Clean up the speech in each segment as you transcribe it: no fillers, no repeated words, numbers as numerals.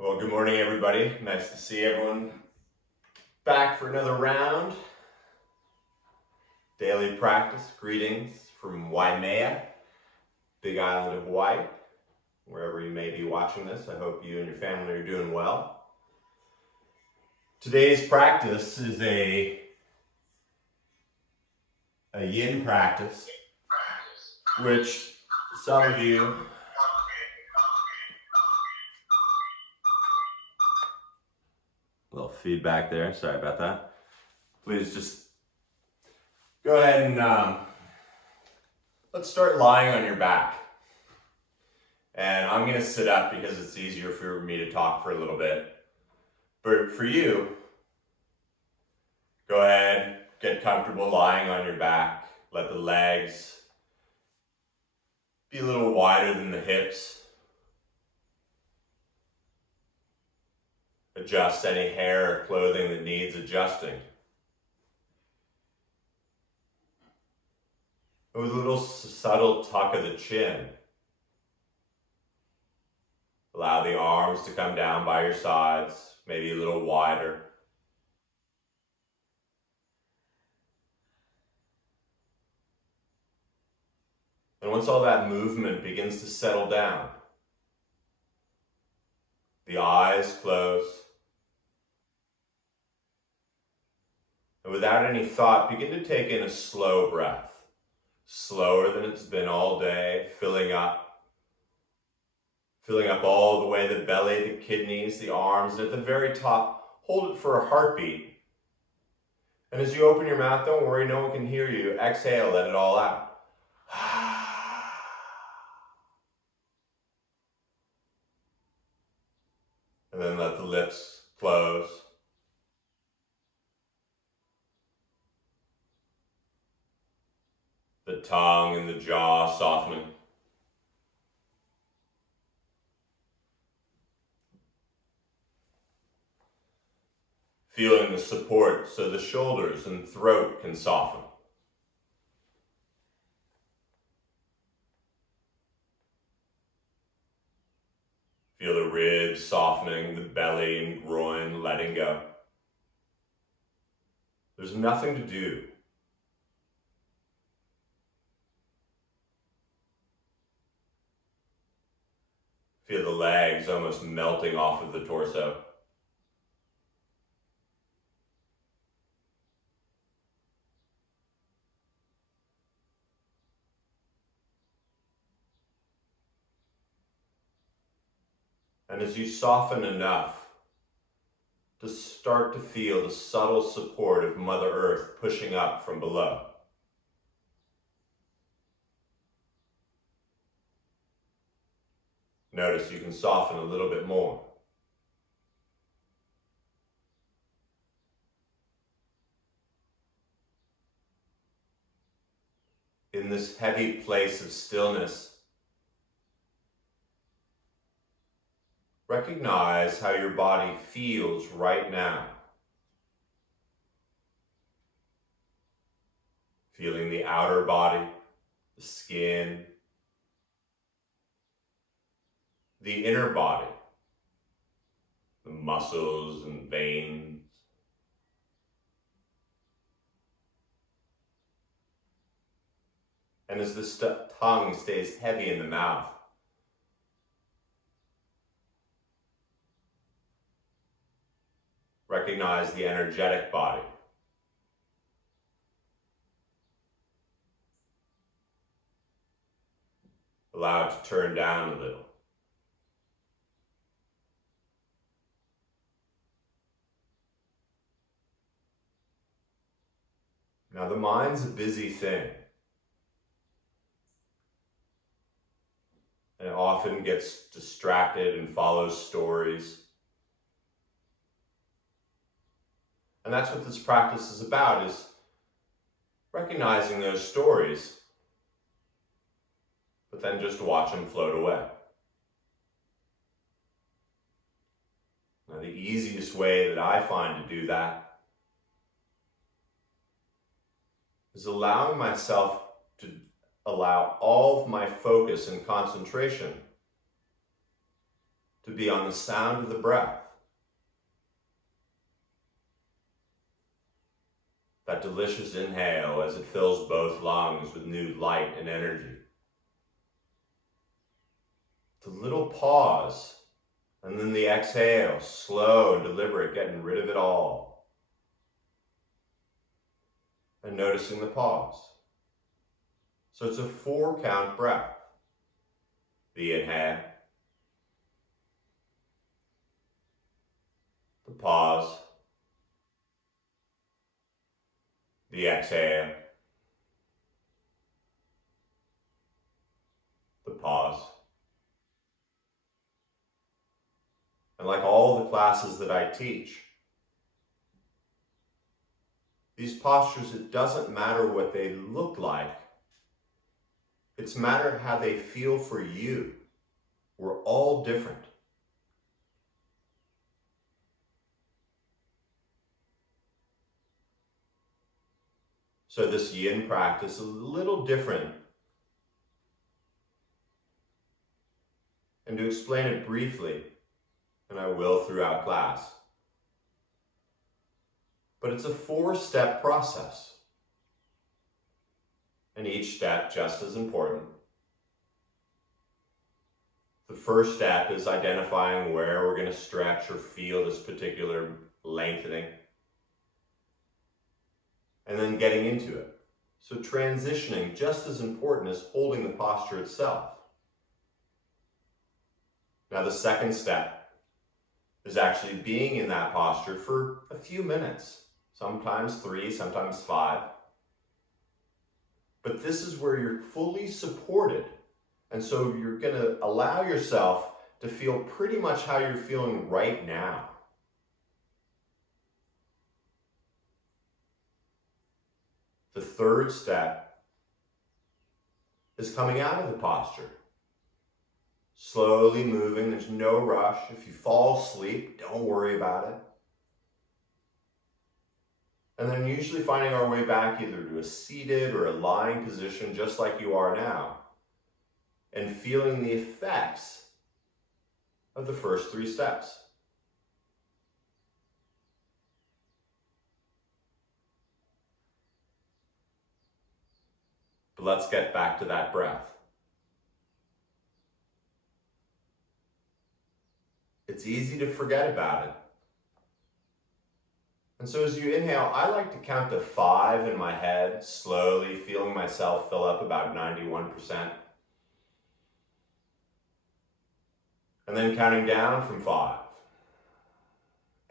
Well, good morning, everybody. Nice to see everyone back for another round. Daily practice. Greetings from Waimea, Big Island of Hawaii. Wherever you may be watching this, I hope you and your family are doing well. Today's practice is a Yin practice, which some of you a little feedback there, sorry about that. Please just go ahead and let's start lying on your back. And I'm gonna sit up because it's easier for me to talk for a little bit. But for you, go ahead, get comfortable lying on your back. Let the legs be a little wider than the hips. Adjust any hair or clothing that needs adjusting. With a little subtle tuck of the chin. Allow the arms to come down by your sides, maybe a little wider. And once all that movement begins to settle down, the eyes close. And without any thought, begin to take in a slow breath. Slower than it's been all day, filling up all the way the belly, the kidneys, the arms, and at the very top, hold it for a heartbeat. And as you open your mouth, don't worry, no one can hear you. Exhale, let it all out. And then let the lips close. The tongue and the jaw softening. Feeling the support so the shoulders and throat can soften. Feel the ribs softening, the belly and groin letting go. There's nothing to do. Feel the legs almost melting off of the torso. And as you soften enough to start to feel the subtle support of Mother Earth pushing up from below, notice you can soften a little bit more. In this heavy place of stillness, recognize how your body feels right now. Feeling the outer body, the skin, the inner body, the muscles and veins. And as the tongue stays heavy in the mouth, recognize the energetic body. Allow it to turn down a little. Now the mind's a busy thing. And it often gets distracted and follows stories. And that's what this practice is about, is recognizing those stories, but then just watch them float away. Now the easiest way that I find to do that is allowing myself to allow all of my focus and concentration to be on the sound of the breath. That delicious inhale as it fills both lungs with new light and energy. The little pause, and then the exhale, slow and deliberate, getting rid of it all. And noticing the pause. So it's a 4-count breath. The inhale, the pause, the exhale, the pause. And like all the classes that I teach, these postures, it doesn't matter what they look like. It's matter how they feel for you. We're all different. So this yin practice is a little different. And to explain it briefly, and I will throughout class, but it's a 4-step process. And each step just as important. The first step is identifying where we're going to stretch or feel this particular lengthening. And then getting into it. So transitioning, just as important as holding the posture itself. Now the second step is actually being in that posture for a few minutes. Sometimes 3, sometimes 5. But this is where you're fully supported. And so you're going to allow yourself to feel pretty much how you're feeling right now. The third step is coming out of the posture. Slowly moving, there's no rush. If you fall asleep, don't worry about it. And then usually finding our way back either to a seated or a lying position, just like you are now. And feeling the effects of the first 3 steps. But let's get back to that breath. It's easy to forget about it. And so as you inhale, I like to count to 5 in my head, slowly feeling myself fill up about 91%. And then counting down from 5,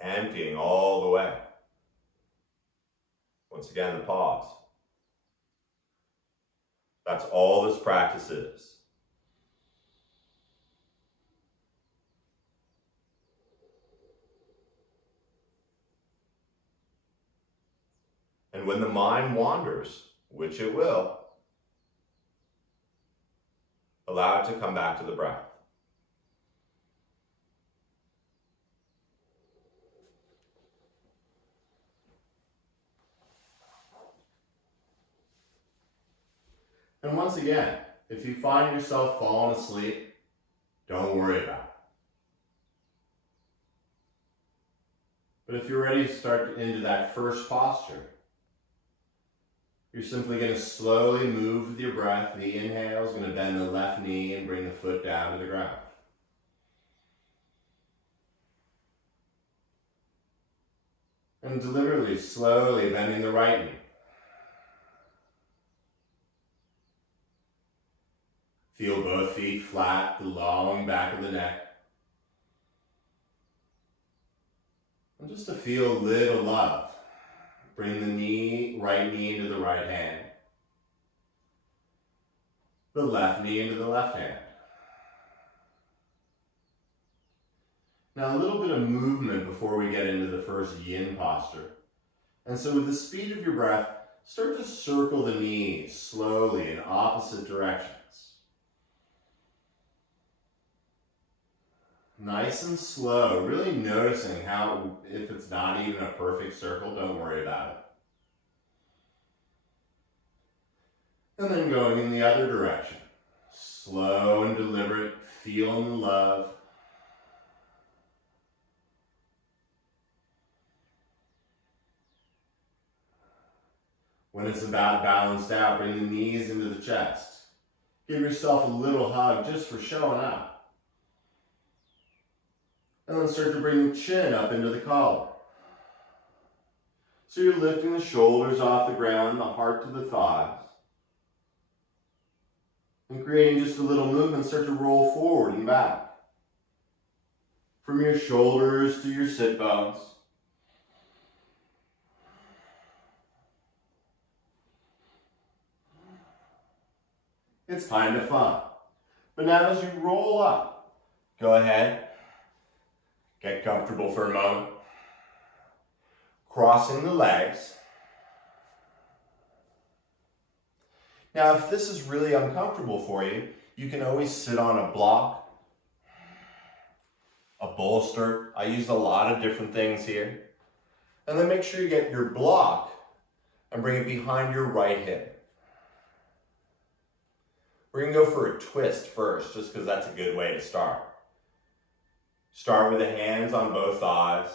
emptying all the way. Once again, the pause. That's all this practice is. And when the mind wanders, which it will, allow it to come back to the breath. And once again, if you find yourself falling asleep, don't worry about it. But if you're ready to start into that first posture, you're simply going to slowly move with your breath. The inhale is going to bend the left knee and bring the foot down to the ground. And deliberately, slowly bending the right knee. Feel both feet flat, the long back of the neck. And just to feel a little love. Bring the right knee into the right hand. The left knee into the left hand. Now a little bit of movement before we get into the first yin posture. And so with the speed of your breath, start to circle the knees slowly in opposite directions. Nice and slow, really noticing how, if it's not even a perfect circle, don't worry about it. And then going in the other direction. Slow and deliberate, feeling the love. When it's about balanced out, bring the knees into the chest. Give yourself a little hug just for showing up. And then start to bring the chin up into the collar. So you're lifting the shoulders off the ground, the heart to the thighs. And creating just a little movement, start to roll forward and back. From your shoulders to your sit bones. It's kind of fun. But now as you roll up, go ahead, get comfortable for a moment. Crossing the legs. Now if this is really uncomfortable for you, you can always sit on a block, a bolster. I use a lot of different things here. And then make sure you get your block and bring it behind your right hip. We're going to go for a twist first, just because that's a good way to start. Start with the hands on both thighs,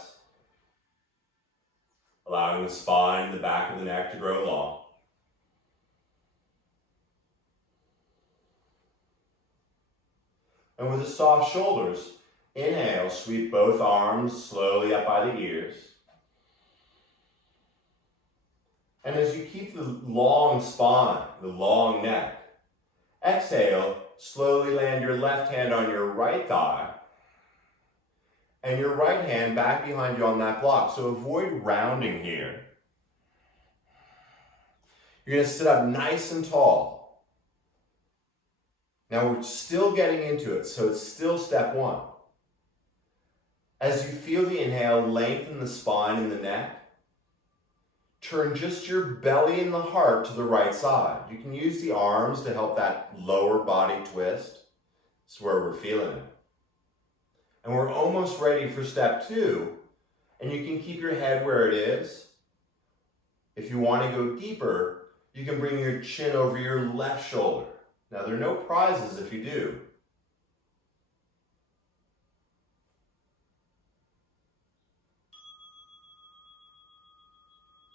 allowing the spine and the back of the neck to grow long. And with the soft shoulders, inhale, sweep both arms slowly up by the ears. And as you keep the long spine, the long neck, exhale, slowly land your left hand on your right thigh and your right hand back behind you on that block. So avoid rounding here. You're going to sit up nice and tall. Now we're still getting into it, so it's still step one. As you feel the inhale, lengthen the spine and the neck. Turn just your belly and the heart to the right side. You can use the arms to help that lower body twist. It's where we're feeling it. And we're almost ready for step two. And you can keep your head where it is. If you want to go deeper, you can bring your chin over your left shoulder. Now, there are no prizes if you do.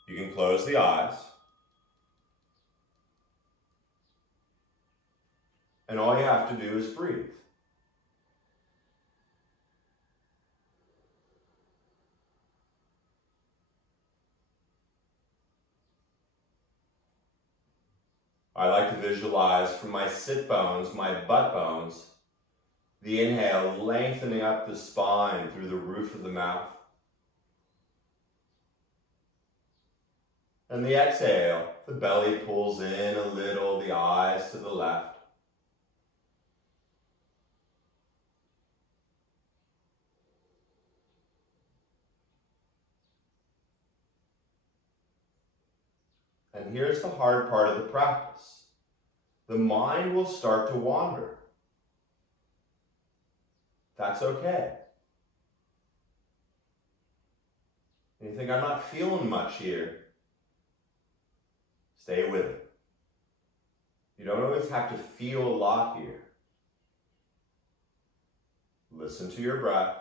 You can close the eyes. And all you have to do is breathe. I like to visualize from my sit bones, my butt bones, the inhale lengthening up the spine through the roof of the mouth. And the exhale, the belly pulls in a little, the eyes to the left. And here's the hard part of the practice. The mind will start to wander. That's okay. And you think, I'm not feeling much here. Stay with it. You don't always have to feel a lot here. Listen to your breath.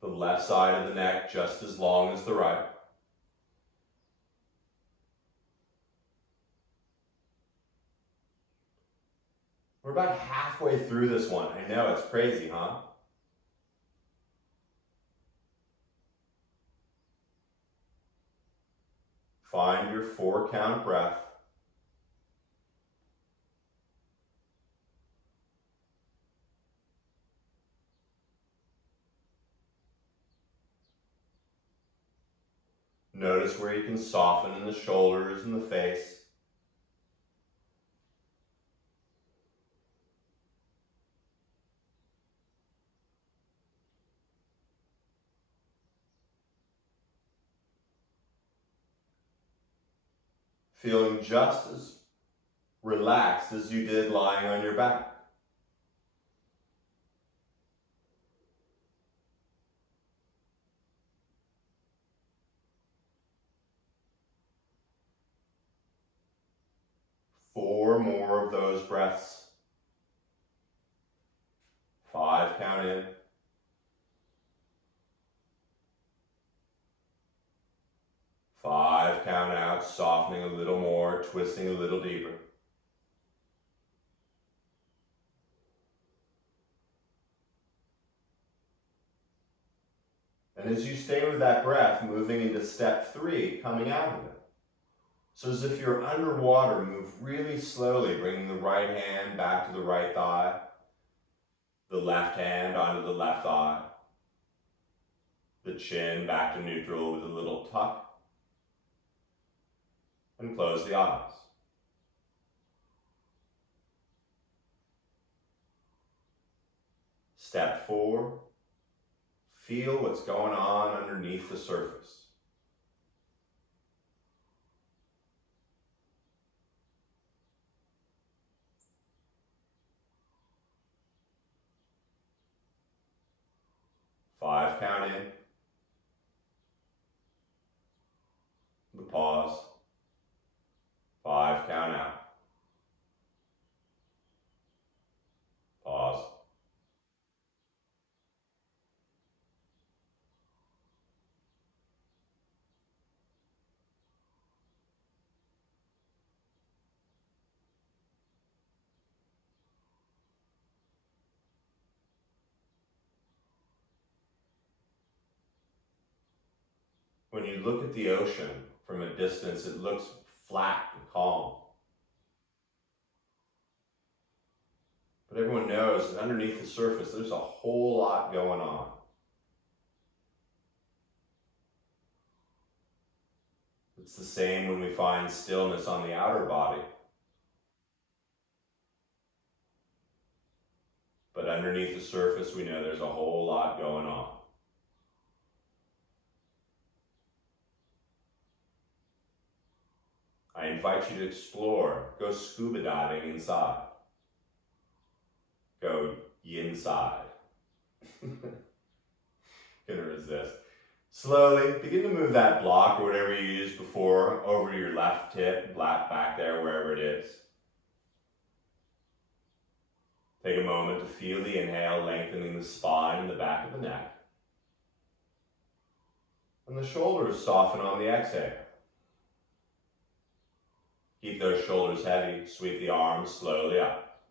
The left side of the neck just as long as the right. We're about halfway through this one. I know, it's crazy, huh? Find your 4-count breath. Notice where you can soften in the shoulders and the face. Feeling just as relaxed as you did lying on your back. Four more of those breaths. 5 count in. out, softening a little more, twisting a little deeper. And as you stay with that breath, moving into step 3, coming out of it. So as if you're underwater, move really slowly, bringing the right hand back to the right thigh, the left hand onto the left thigh, the chin back to neutral with a little tuck, and close the eyes. Step 4, feel what's going on underneath the surface. Five, count in. The pause. 5, count out. Pause. When you look at the ocean from a distance, it looks flat and calm. But everyone knows that underneath the surface, there's a whole lot going on. It's the same when we find stillness on the outer body. But underneath the surface, we know there's a whole lot going on. I invite you to explore. Go scuba diving inside. Go yin-side. Gonna resist. Slowly begin to move that block or whatever you used before over your left hip, back there, wherever it is. Take a moment to feel the inhale, lengthening the spine and the back of the neck. And the shoulders soften on the exhale. Keep those shoulders heavy, sweep the arms slowly up.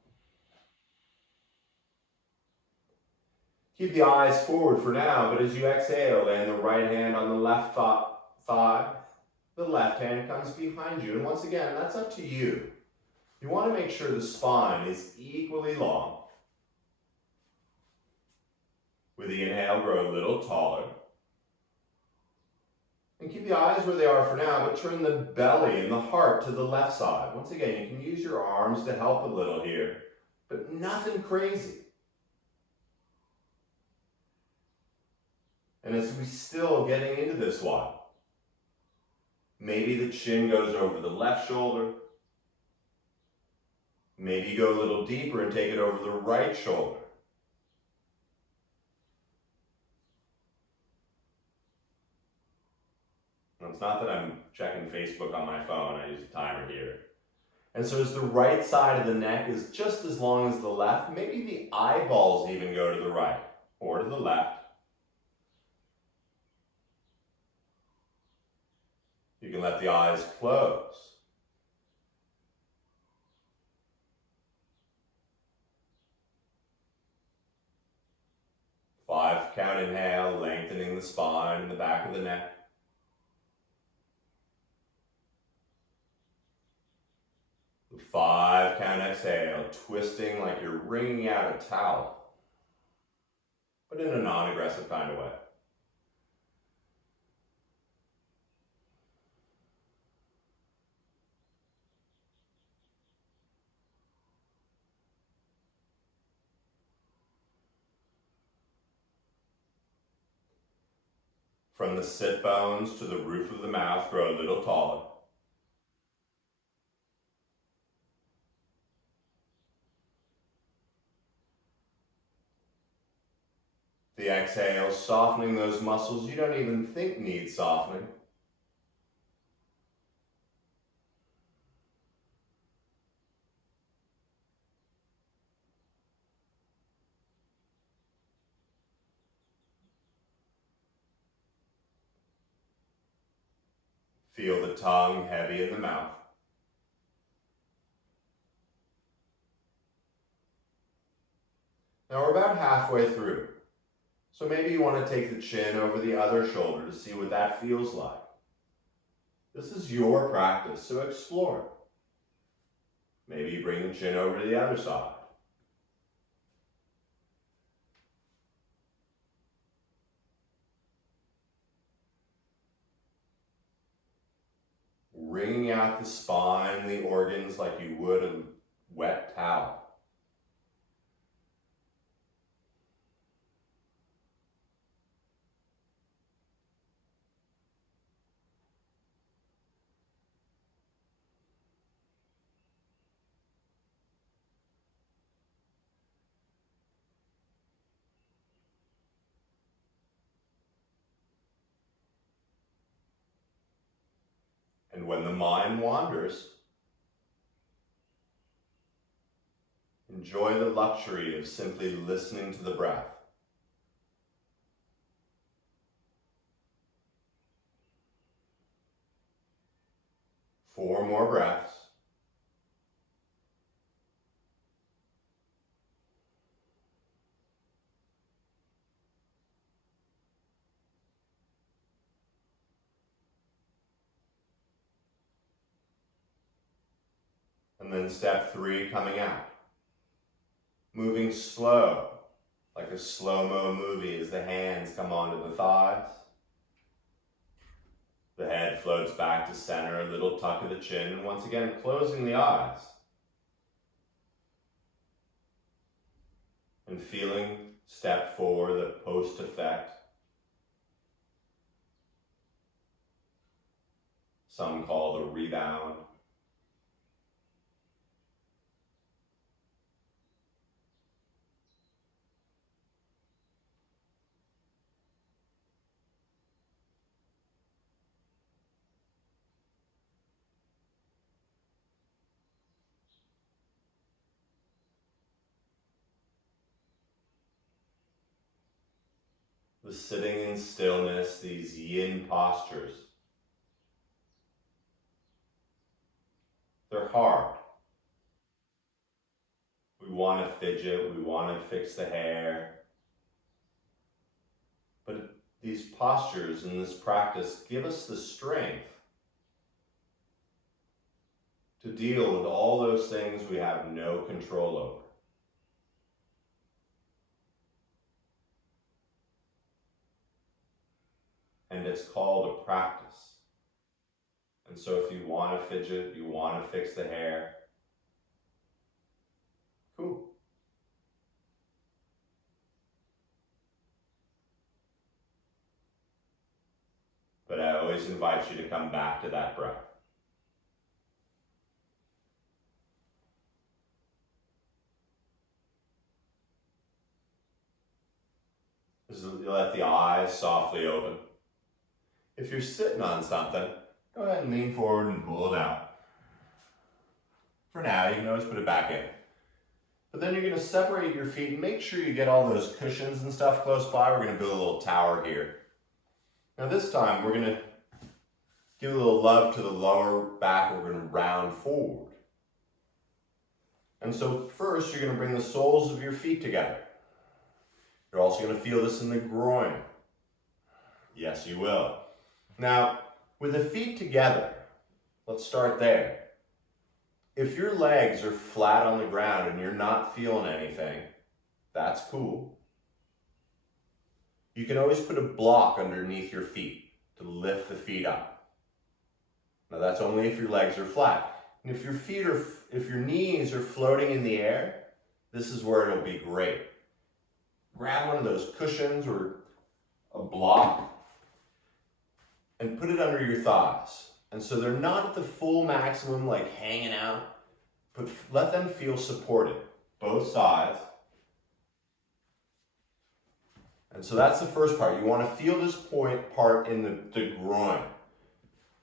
Keep the eyes forward for now, but as you exhale, land the right hand on the left thigh. The left hand comes behind you. And once again, that's up to you. You want to make sure the spine is equally long. With the inhale, grow a little taller. And keep the eyes where they are for now, but turn the belly and the heart to the left side. Once again, you can use your arms to help a little here, but nothing crazy. And as we still getting into this one, maybe the chin goes over the left shoulder. Maybe you go a little deeper and take it over the right shoulder. Now, it's not that I'm checking Facebook on my phone, I use a timer here. And so as the right side of the neck is just as long as the left, maybe the eyeballs even go to the right or to the left. You can let the eyes close. Five, count inhale, lengthening the spine and the back of the neck. The 5, count exhale, twisting like you're wringing out a towel, but in a non-aggressive kind of way. From the sit bones to the roof of the mouth, grow a little taller. The exhale, softening those muscles you don't even think need softening. Feel the tongue heavy in the mouth. Now we're about halfway through. So maybe you want to take the chin over the other shoulder to see what that feels like. This is your practice, so explore. Maybe you bring the chin over to the other side. Wringing out the spine, the organs like you would a wet towel. And when the mind wanders, enjoy the luxury of simply listening to the breath. Four more breaths. And then step 3, coming out. Moving slow, like a slow-mo movie as the hands come onto the thighs. The head floats back to center, a little tuck of the chin, and once again, closing the eyes. And feeling step 4, the post effect. Some call the rebound. The sitting in stillness, these yin postures. They're hard. We want to fidget, we want to fix the hair. But these postures and this practice give us the strength to deal with all those things we have no control over. And it's called a practice. And so if you want to fidget, you want to fix the hair, cool. But I always invite you to come back to that breath. Just let the eyes softly open. If you're sitting on something, go ahead and lean forward and pull it out. For now, you can always put it back in. But then you're going to separate your feet and make sure you get all those cushions and stuff close by. We're going to build a little tower here. Now this time, we're going to give a little love to the lower back. We're going to round forward. And so first, you're going to bring the soles of your feet together. You're also going to feel this in the groin. Yes, you will. Now, with the feet together, let's start there. If your legs are flat on the ground and you're not feeling anything, that's cool. You can always put a block underneath your feet to lift the feet up. Now that's only if your legs are flat. And if your knees are floating in the air, this is where it'll be great. Grab one of those cushions or a block and put it under your thighs. And so they're not at the full maximum, like hanging out, but let them feel supported, both sides. And so that's the first part. You want to feel this part in the groin.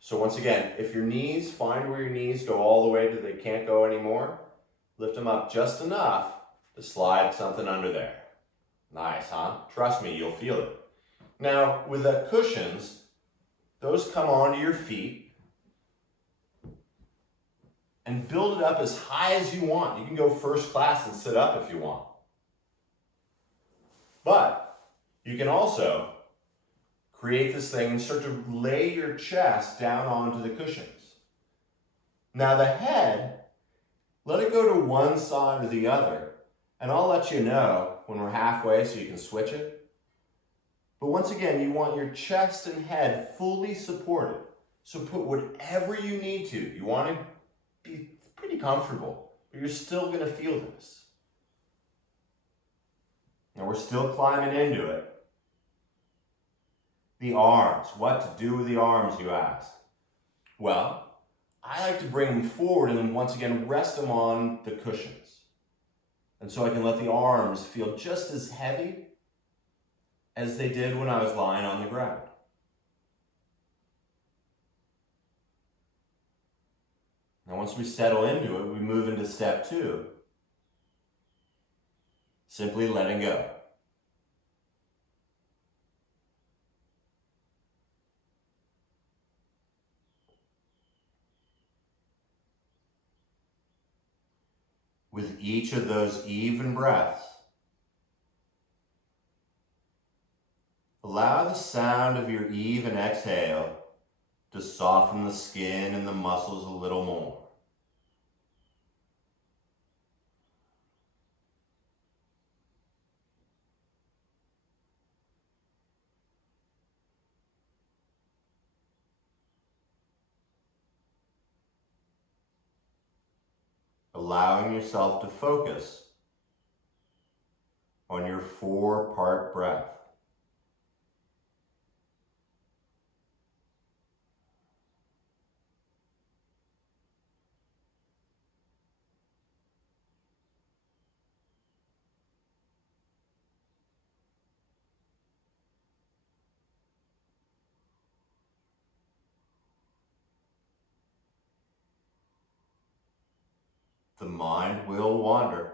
So once again, if your knees, find where your knees go all the way to they can't go anymore, lift them up just enough to slide something under there. Nice, huh? Trust me, you'll feel it. Now, with the cushions, those come onto your feet, and build it up as high as you want. You can go first class and sit up if you want. But you can also create this thing and start to lay your chest down onto the cushions. Now the head, let it go to one side or the other, and I'll let you know when we're halfway so you can switch it. But once again, you want your chest and head fully supported. So put whatever you need to. You want to be pretty comfortable, but you're still going to feel this. Now we're still climbing into it. The arms. What to do with the arms, you ask? Well, I like to bring them forward and once again rest them on the cushions. And so I can let the arms feel just as heavy as they did when I was lying on the ground. Now once we settle into it, we move into step 2. Simply letting go. With each of those even breaths, allow the sound of your even exhale to soften the skin and the muscles a little more. Allowing yourself to focus on your 4-part breath. The mind will wander.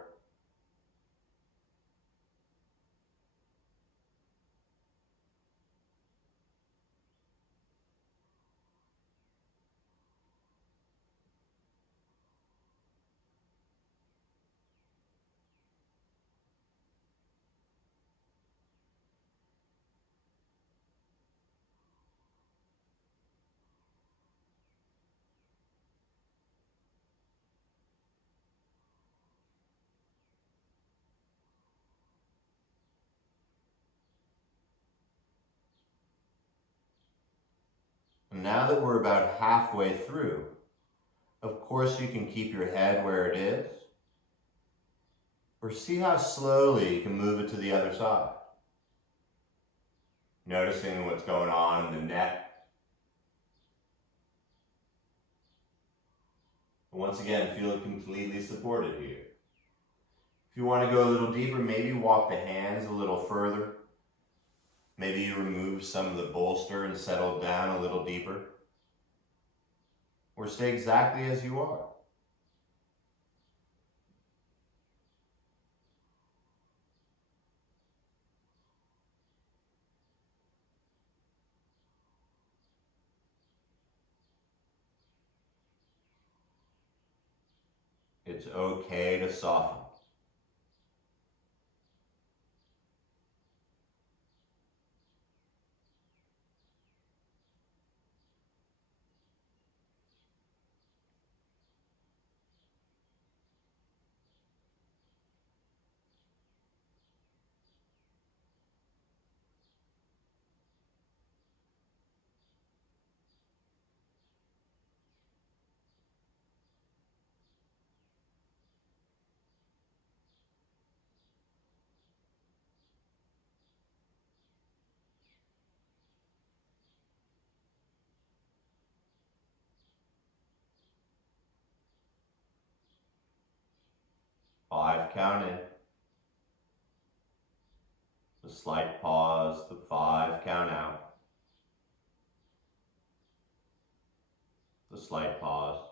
And now that we're about halfway through, of course you can keep your head where it is, or see how slowly you can move it to the other side. Noticing what's going on in the neck. And once again, feel it completely supported here. If you want to go a little deeper, maybe walk the hands a little further. Maybe you remove some of the bolster and settle down a little deeper. Or stay exactly as you are. It's okay to soften. Five count in. The slight pause, the 5 count out. The slight pause.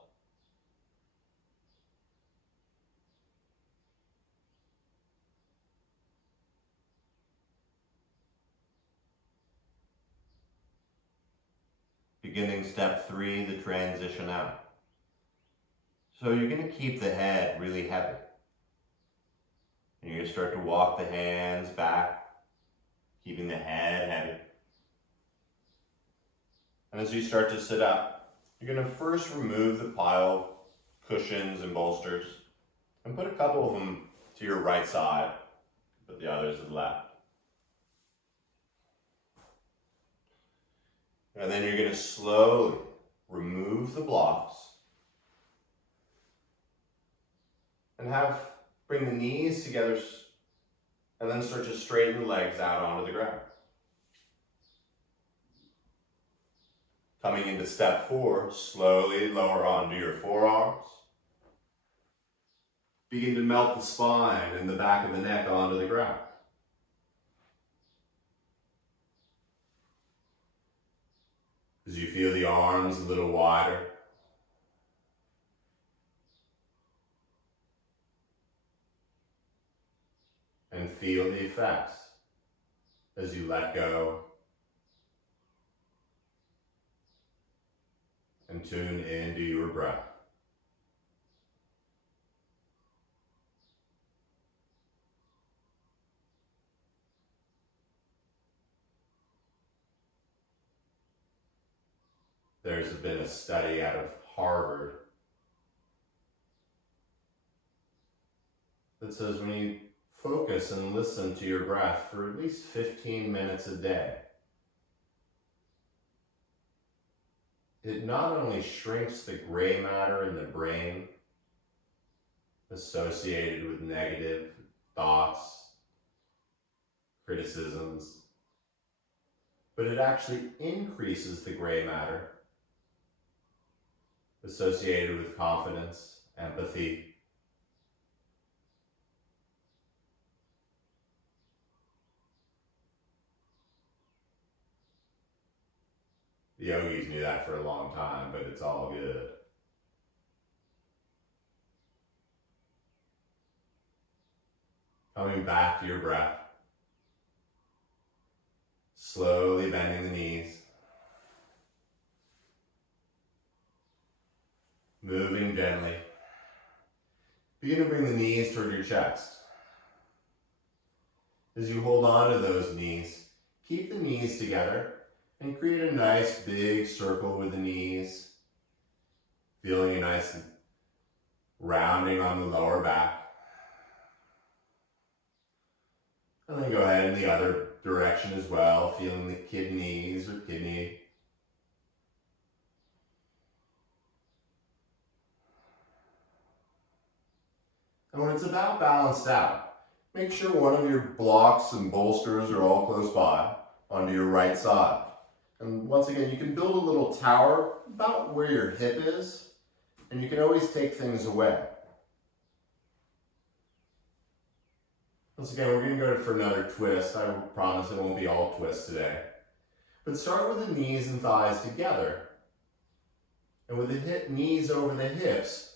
Beginning step 3, the transition out. So you're going to keep the head really heavy. And you're going to start to walk the hands back, keeping the head heavy. And as you start to sit up, you're going to first remove the pile of cushions and bolsters and put a couple of them to your right side, put the others to the left. And then you're going to slowly remove the blocks and bring the knees together and then start to straighten the legs out onto the ground. Coming into step 4, slowly lower onto your forearms. Begin to melt the spine and the back of the neck onto the ground. As you feel the arms a little wider. And feel the effects as you let go and tune into your breath. There's been a study out of Harvard that says when you focus and listen to your breath for at least 15 minutes a day, it not only shrinks the gray matter in the brain associated with negative thoughts, criticisms, but it actually increases the gray matter associated with confidence, empathy, the yogis knew that for a long time, but it's all good. Coming back to your breath. Slowly bending the knees. Moving gently. Begin to bring the knees toward your chest. As you hold on to those knees, keep the knees together and create a nice big circle with the knees. Feeling a nice rounding on the lower back. And then go ahead in the other direction as well, feeling the kidneys or kidney. And when it's about balanced out, make sure one of your blocks and bolsters are all close by onto your right side. And once again, you can build a little tower about where your hip is, and you can always take things away. Once again, we're going to go for another twist. I promise it won't be all twists today. But start with the knees and thighs together. And with the knees over the hips,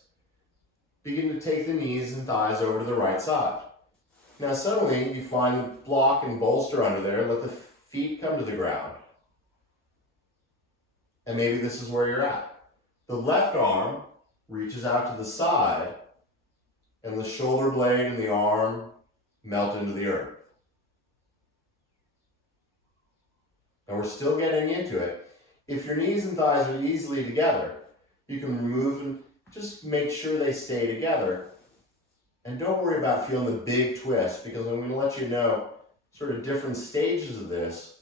begin to take the knees and thighs over to the right side. Now suddenly you find the block and bolster under there, let the feet come to the ground. And maybe this is where you're at. The left arm reaches out to the side, and the shoulder blade and the arm melt into the earth. Now we're still getting into it. If your knees and thighs are easily together, you can remove them. Just make sure they stay together. And don't worry about feeling the big twist, because I'm going to let you know sort of different stages of this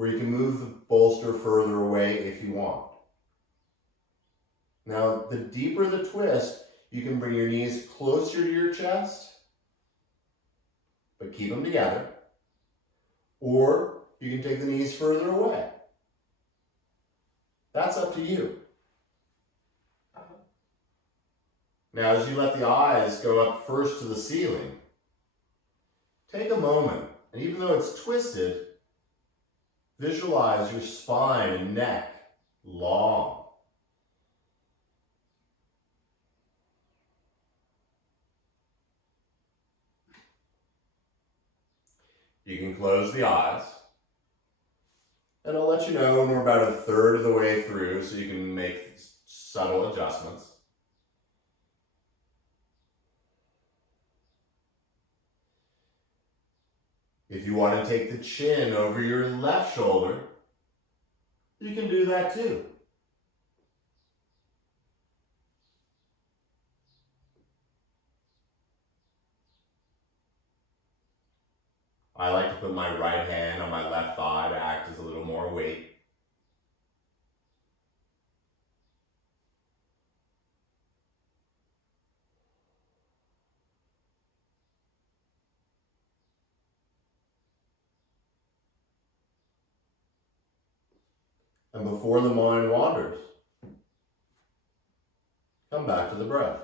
where you can move the bolster further away if you want. Now, the deeper the twist, you can bring your knees closer to your chest, but keep them together. Or you can take the knees further away. That's up to you. Now, as you let the eyes go up first to the ceiling, take a moment, and even though it's twisted, visualize your spine and neck long. You can close the eyes, and I'll let you know when we're about a third of the way through so you can make subtle adjustments. If you want to take the chin over your left shoulder, you can do that too. I like to put my right hand on my left thigh to act as a little more weight. And before the mind wanders, come back to the breath.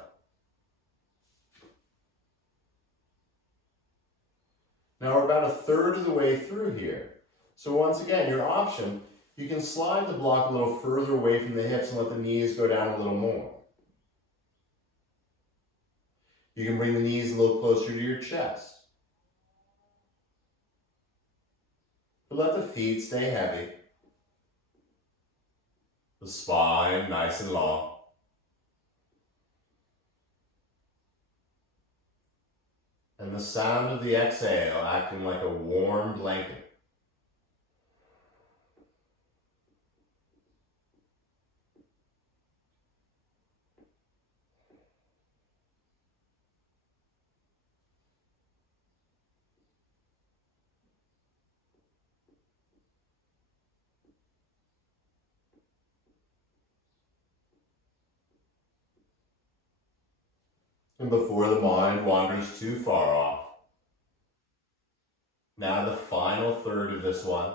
Now we're about a third of the way through here. So once again, your option, you can slide the block a little further away from the hips and let the knees go down a little more. You can bring the knees a little closer to your chest. But let the feet stay heavy. The spine nice and long. And the sound of the exhale acting like a warm blanket. And before the mind wanders too far off, now the final third of this one.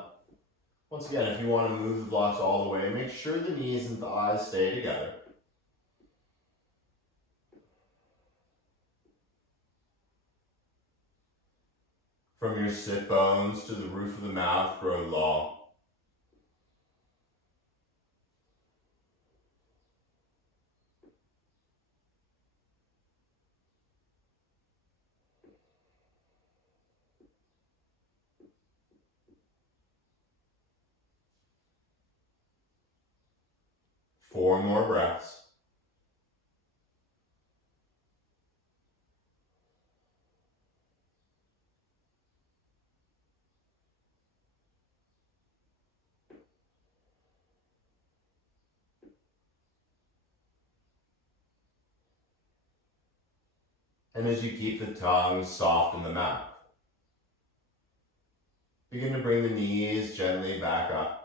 Once again, if you want to move the blocks all the way, make sure the knees and thighs stay together. From your sit bones to the roof of the mouth, grow long. Four more breaths. And as you keep the tongue soft in the mouth, begin to bring the knees gently back up.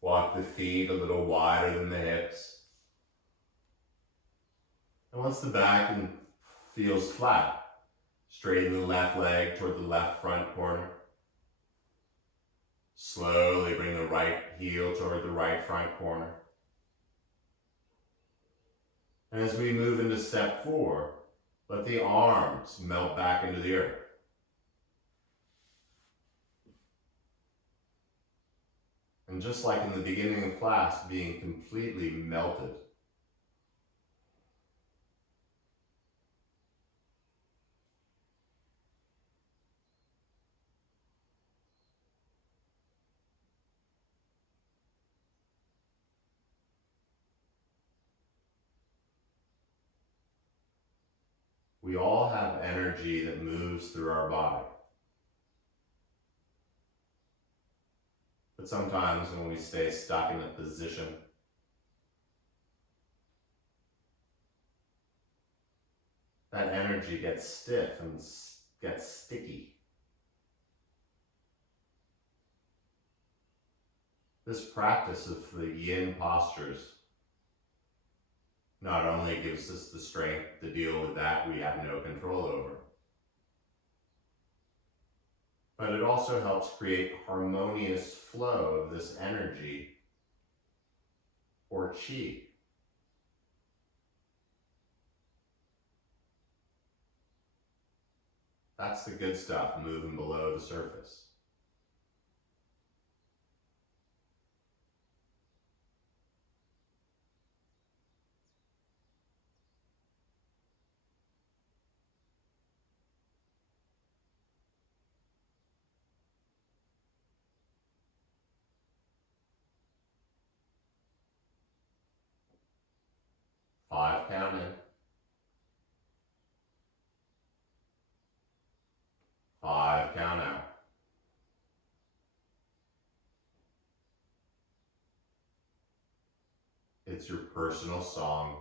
Walk the feet a little wider than the hips. And once the back feels flat, straighten the left leg toward the left front corner. Slowly bring the right heel toward the right front corner. And as we move into step 4, let the arms melt back into the earth. And just like in the beginning of class, being completely melted. We all have energy that moves through our body. But sometimes when we stay stuck in a position, that energy gets stiff and gets sticky. This practice of the yin postures not only gives us the strength to deal with that we have no control over, but it also helps create harmonious flow of this energy or qi. That's the good stuff moving below the surface. Five count in. It's your personal song.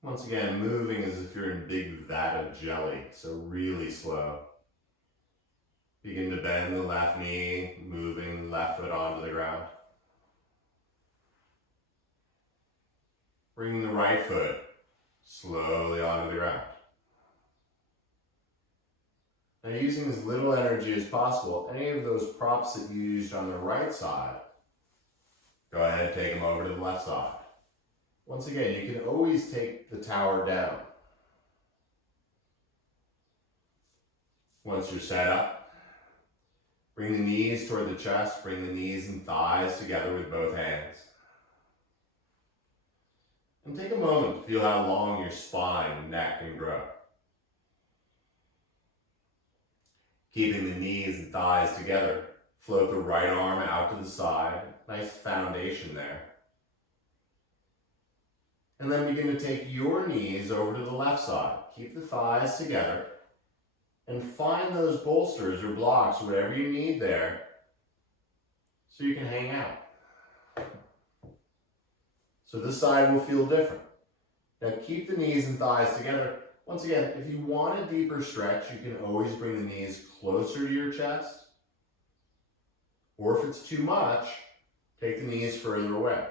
Once again, moving as if you're in a big vat of jelly, so really slow. Begin to bend the left knee, moving the left foot onto the ground. Bringing the right foot slowly onto the ground. Now, using as little energy as possible, any of those props that you used on the right side, go ahead and take them over to the left side. Once again, you can always take the tower down. Once you're set up, bring the knees toward the chest, bring the knees and thighs together with both hands. And take a moment to feel how long your spine and neck can grow. Keeping the knees and thighs together, float the right arm out to the side. Nice foundation there. And then begin to take your knees over to the left side. Keep the thighs together. And find those bolsters or blocks, whatever you need there, so you can hang out. So this side will feel different. Now keep the knees and thighs together. Once again, if you want a deeper stretch, you can always bring the knees closer to your chest. Or if it's too much, take the knees further away.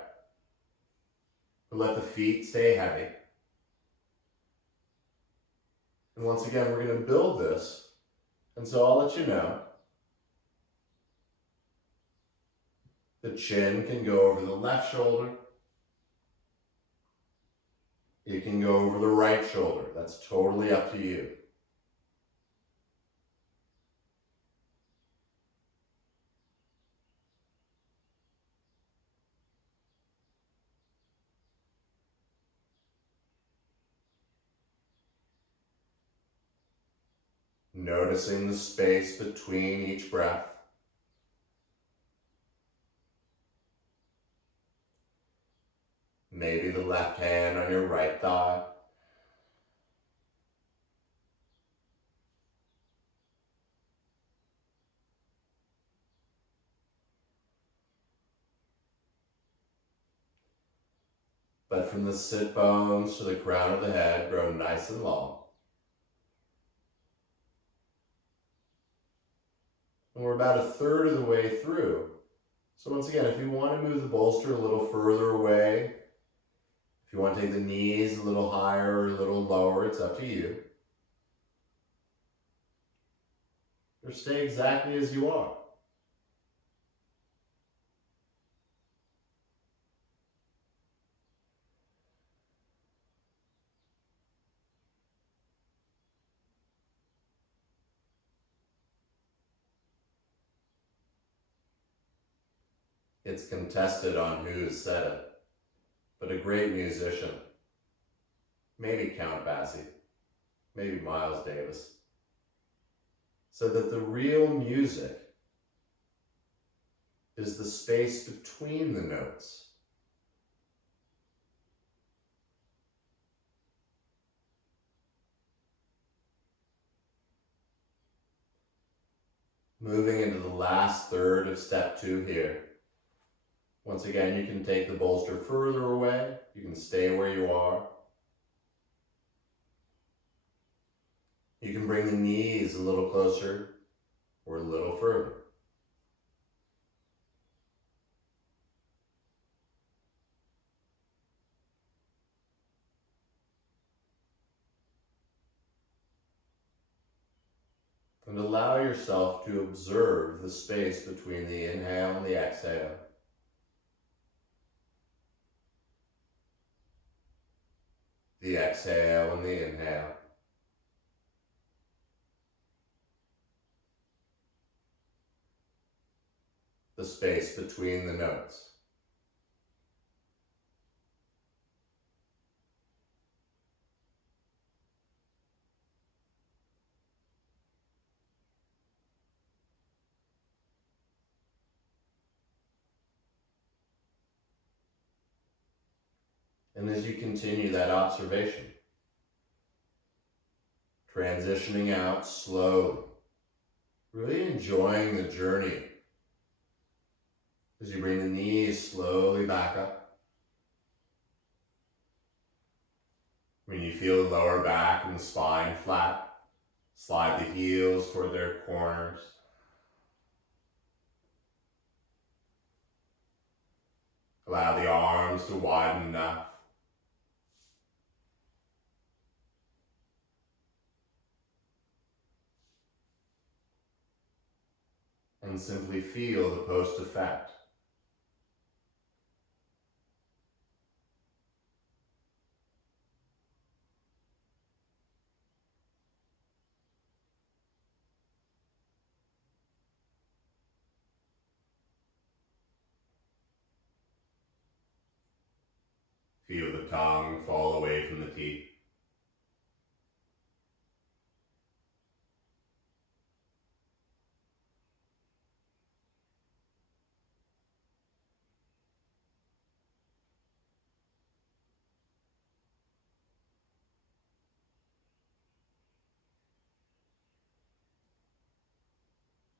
But let the feet stay heavy. And once again, we're going to build this. And so I'll let you know. The chin can go over the left shoulder. It can go over the right shoulder. That's totally up to you. Noticing the space between each breath. Maybe the left hand on your right thigh. But from the sit bones to the crown of the head, grow nice and long. And we're about a third of the way through. So once again, if you want to move the bolster a little further away, if you want to take the knees a little higher or a little lower, it's up to you. Or stay exactly as you are. It's contested on who's said it, but a great musician, maybe Count Basie, maybe Miles Davis, said that the real music is the space between the notes. Moving into the last third of step 2 here. Once again, you can take the bolster further away. You can stay where you are. You can bring the knees a little closer or a little further. And allow yourself to observe the space between the inhale and the exhale. The exhale and the inhale. The space between the notes. And as you continue that observation, transitioning out slowly Really enjoying the journey as you bring the knees slowly back up. When you feel the lower back and the spine flat, slide the heels toward their corners. Allow the arms to widen enough. And simply feel the post effect. Feel the tongue fall away from the teeth.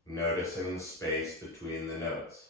Noticing the space between the notes.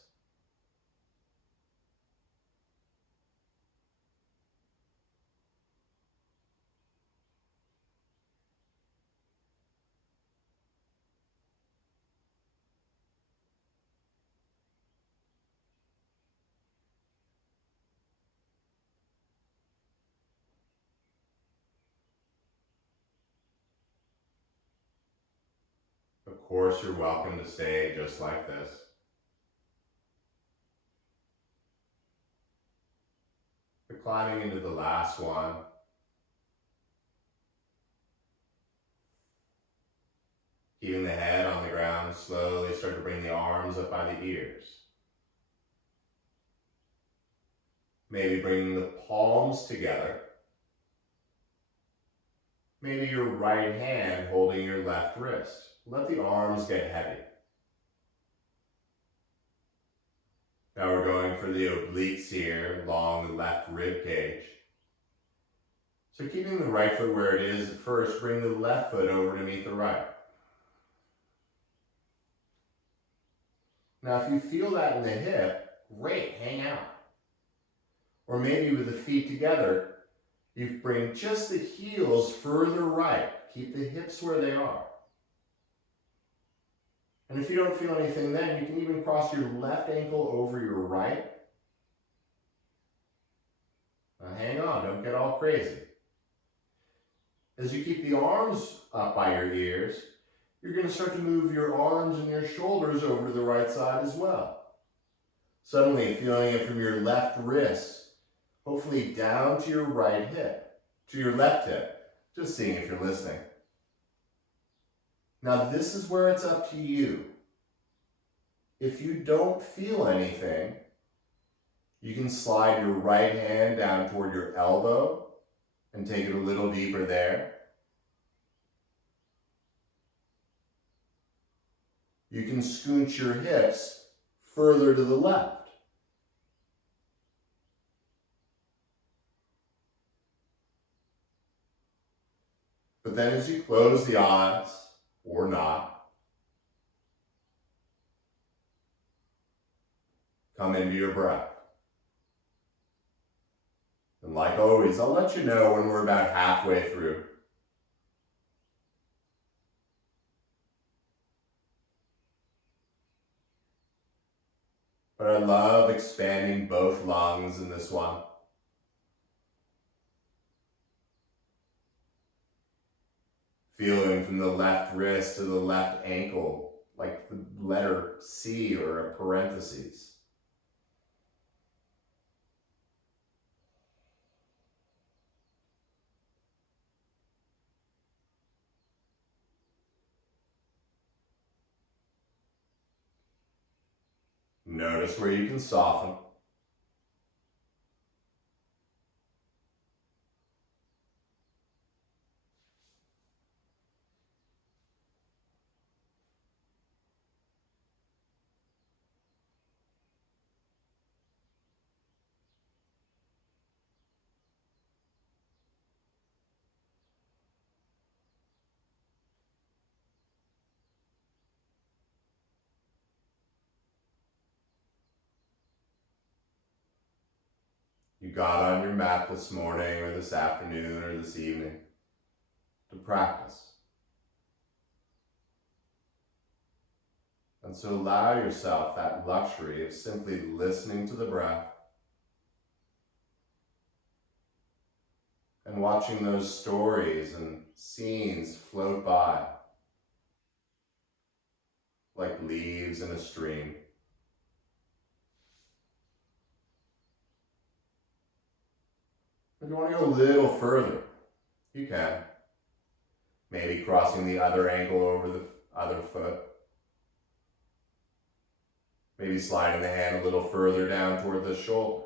Of course, you're welcome to stay just like this. But climbing into the last one, keeping the head on the ground, slowly start to bring the arms up by the ears. Maybe bringing the palms together. Maybe your right hand holding your left wrist. Let the arms get heavy. Now we're going for the obliques here along the left rib cage. So keeping the right foot where it is at first, bring the left foot over to meet the right. Now if you feel that in the hip, great, hang out. Or maybe with the feet together, you bring just the heels further right. Keep the hips where they are. And if you don't feel anything then, you can even cross your left ankle over your right. Now hang on, don't get all crazy. As you keep the arms up by your ears, you're going to start to move your arms and your shoulders over to the right side as well. Suddenly feeling it from your left wrist, hopefully down to your right hip, to your left hip. Just seeing if you're listening. Now this is where it's up to you. If you don't feel anything, you can slide your right hand down toward your elbow and take it a little deeper there. You can scooch your hips further to the left. But then as you close the eyes, or not, come into your breath. And like always, I'll let you know when we're about halfway through. But I love expanding both lungs in this one. Feeling from the left wrist to the left ankle, like the letter C or a parentheses. Notice where you can soften. you got on your mat this morning or this afternoon or this evening to practice. And so allow yourself that luxury of simply listening to the breath and watching those stories and scenes float by like leaves in a stream. If you want to go a little further, you can. Maybe crossing the other ankle over the other foot. Maybe sliding the hand a little further down toward the shoulder.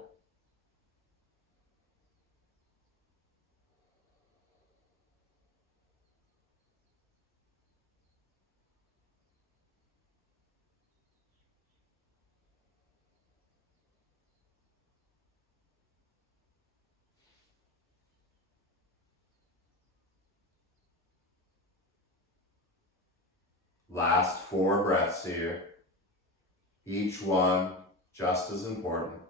Last 4 breaths here. Each one just as important.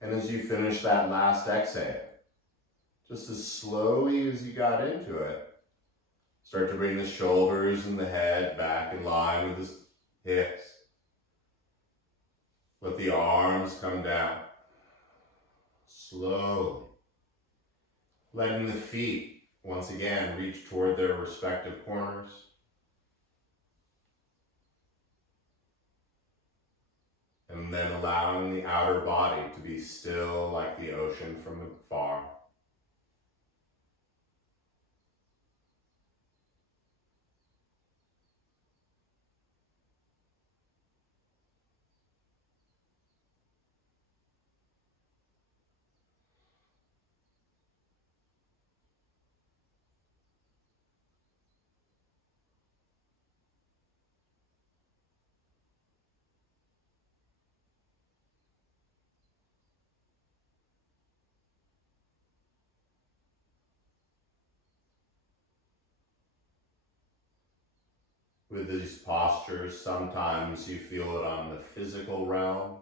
And as you finish that last exhale, just as slowly as you got into it, start to bring the shoulders and the head back in line with the hips. Let the arms come down. Slowly. Letting the feet once again reach toward their respective corners. And then allowing the outer body to be still like the ocean from afar. With these postures, sometimes you feel it on the physical realm.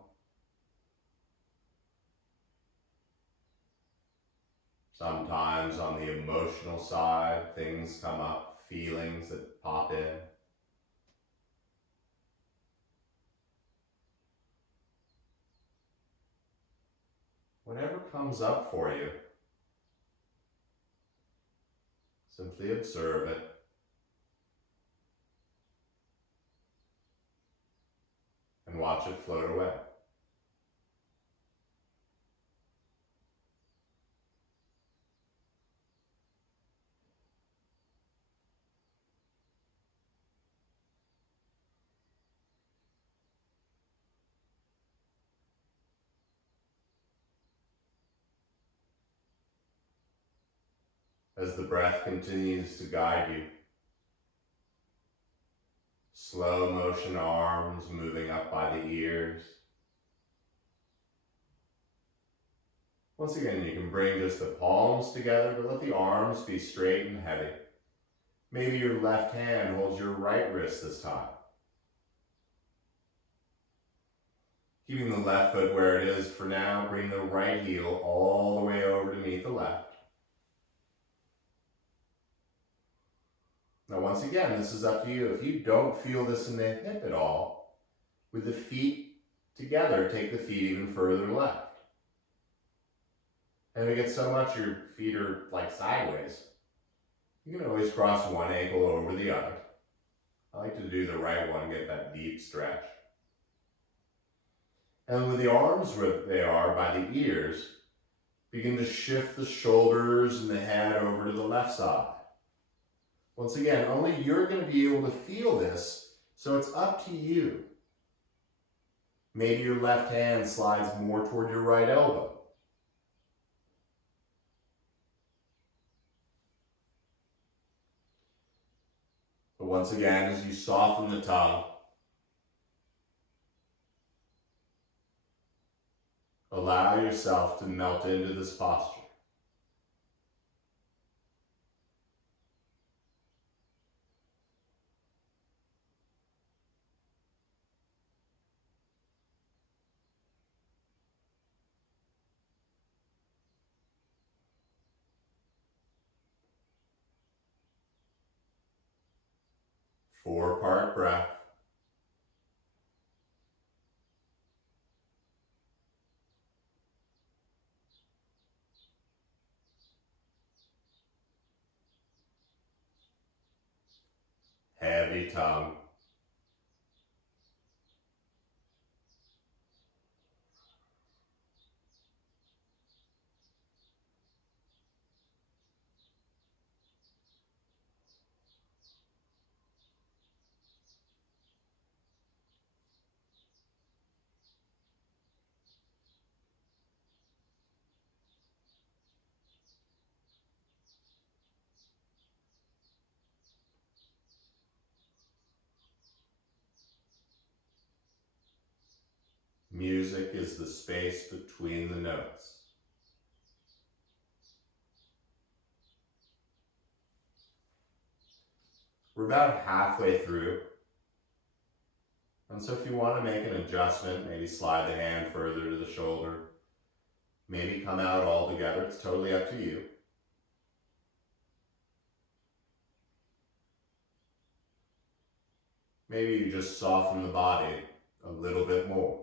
Sometimes on the emotional side, things come up, feelings that pop in. Whatever comes up for you, simply observe it. And watch it float away. As the breath continues to guide you, slow motion arms moving up by the ears. Once again, you can bring just the palms together, but let the arms be straight and heavy. Maybe your left hand holds your right wrist this time. Keeping the left foot where it is for now, bring the right heel all the way over to meet the left. Now once again, this is up to you. If you don't feel this in the hip at all, with the feet together, take the feet even further left. And if it gets so much your feet are like sideways, you can always cross one ankle over the other. I like to do the right one, get that deep stretch. And with the arms where they are by the ears, begin to shift the shoulders and the head over to the left side. Once again, only you're going to be able to feel this, so it's up to you. Maybe your left hand slides more toward your right elbow. But once again, as you soften the tongue, Allow yourself to melt into this posture. Four-part breath. Heavy tongue. Music is the space between the notes. We're about halfway through. And so if you want to make an adjustment, maybe slide the hand further to the shoulder, maybe come out all together, it's totally up to you. Maybe you just soften the body a little bit more.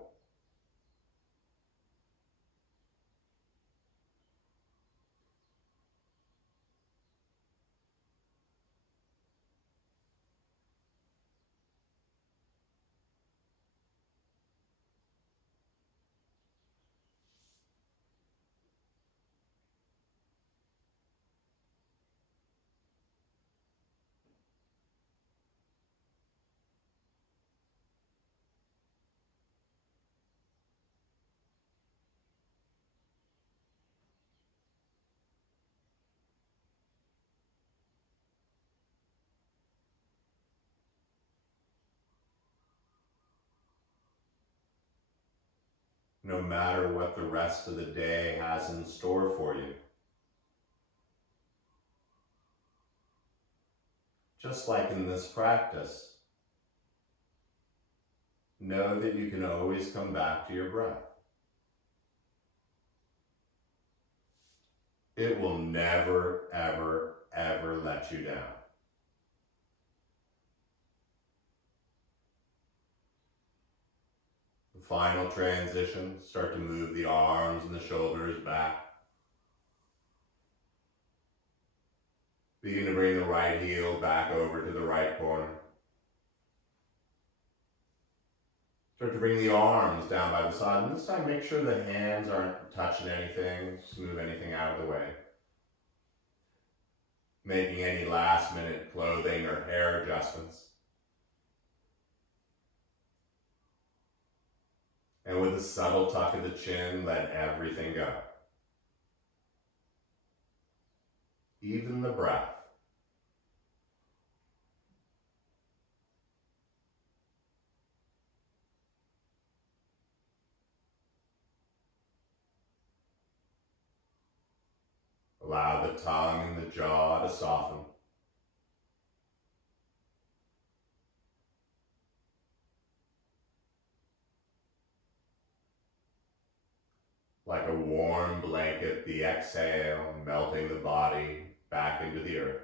No matter what the rest of the day has in store for you. Just like in this practice, know that you can always come back to your breath. It will never, ever, ever let you down. The final transition, start to move the arms and the shoulders back. Begin to bring the right heel back over to the right corner. Start to bring the arms down by the side, and this time make sure the hands aren't touching anything, just move anything out of the way. Making any last minute clothing or hair adjustments. And with a subtle tuck of the chin, let everything go. Even the breath. Allow the tongue and the jaw to soften. Like a warm blanket, the exhale, melting the body back into the earth.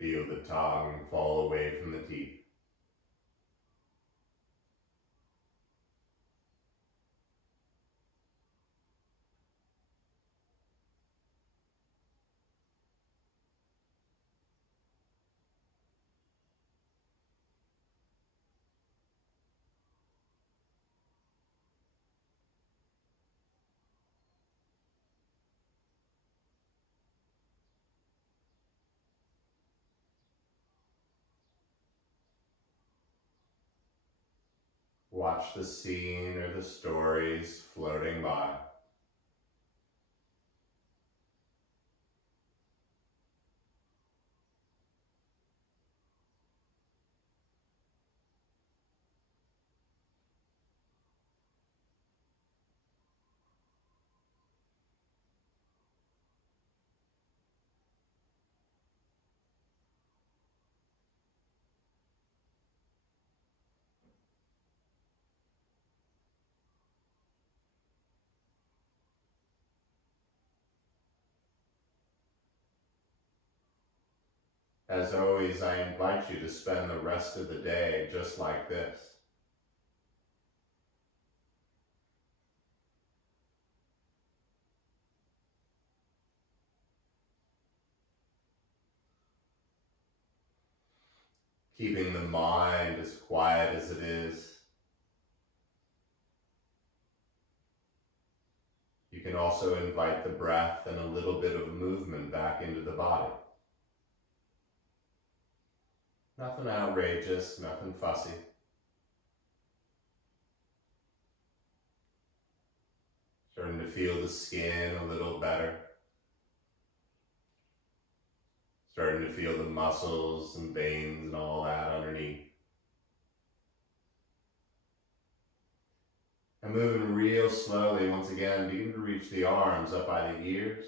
Feel the tongue fall away from the teeth. Watch the scene or the stories floating by. As always, I invite you to spend the rest of the day just like this. Keeping the mind as quiet as it is. You can also invite the breath and a little bit of movement back into the body. Nothing outrageous, nothing fussy. Starting to feel the skin a little better. Starting to feel the muscles and veins and all that underneath. And moving real slowly, once again, begin to reach the arms up by the ears.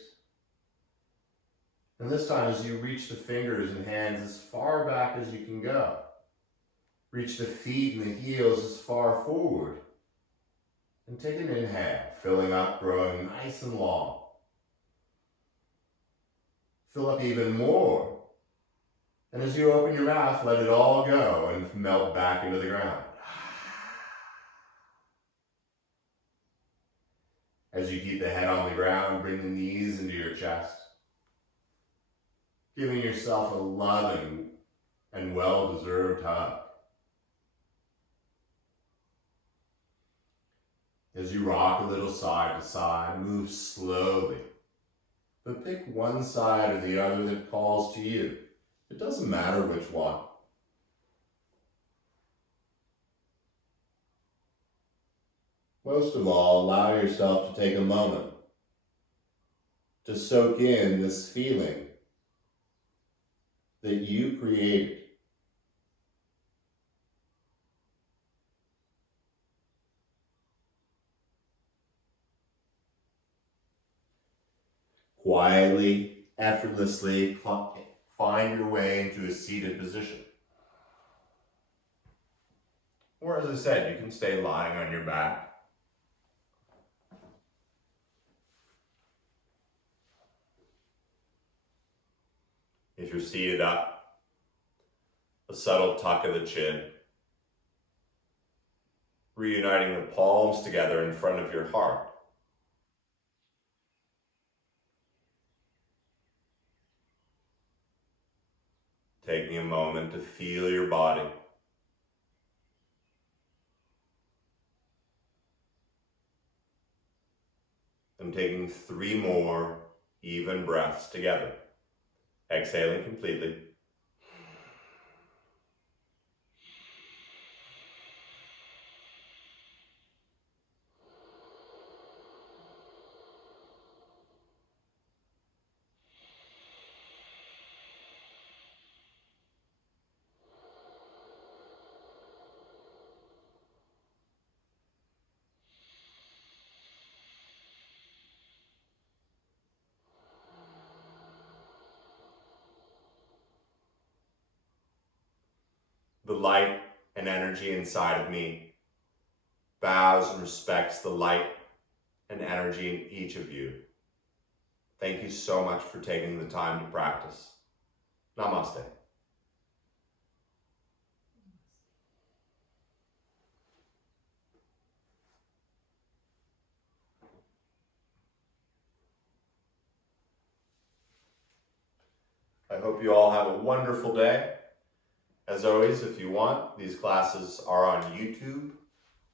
And this time, as you reach the fingers and hands as far back as you can go, reach the feet and the heels as far forward. And take an inhale, filling up, growing nice and long. Fill up even more. And as you open your mouth, let it all go and melt back into the ground. As you keep the head on the ground, bring the knees into your chest. Giving yourself a loving and well-deserved hug. As you rock a little side to side, move slowly. But pick one side or the other that calls to you. It doesn't matter which one. Most of all, allow yourself to take a moment to soak in this feeling that you created. Quietly, effortlessly, find your way into a seated position. Or as I said, you can stay lying on your back. If you're seated up, a subtle tuck of the chin, reuniting the palms together in front of your heart. Taking a moment to feel your body. And taking 3 more even breaths together. Exhaling completely. The light and energy inside of me bows and respects the light and energy in each of you. Thank you so much for taking the time to practice. Namaste. I hope you all have a wonderful day. As always, if you want, these classes are on YouTube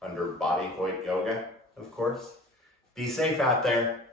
under Body Hoyt Yoga, of course. Be safe out there.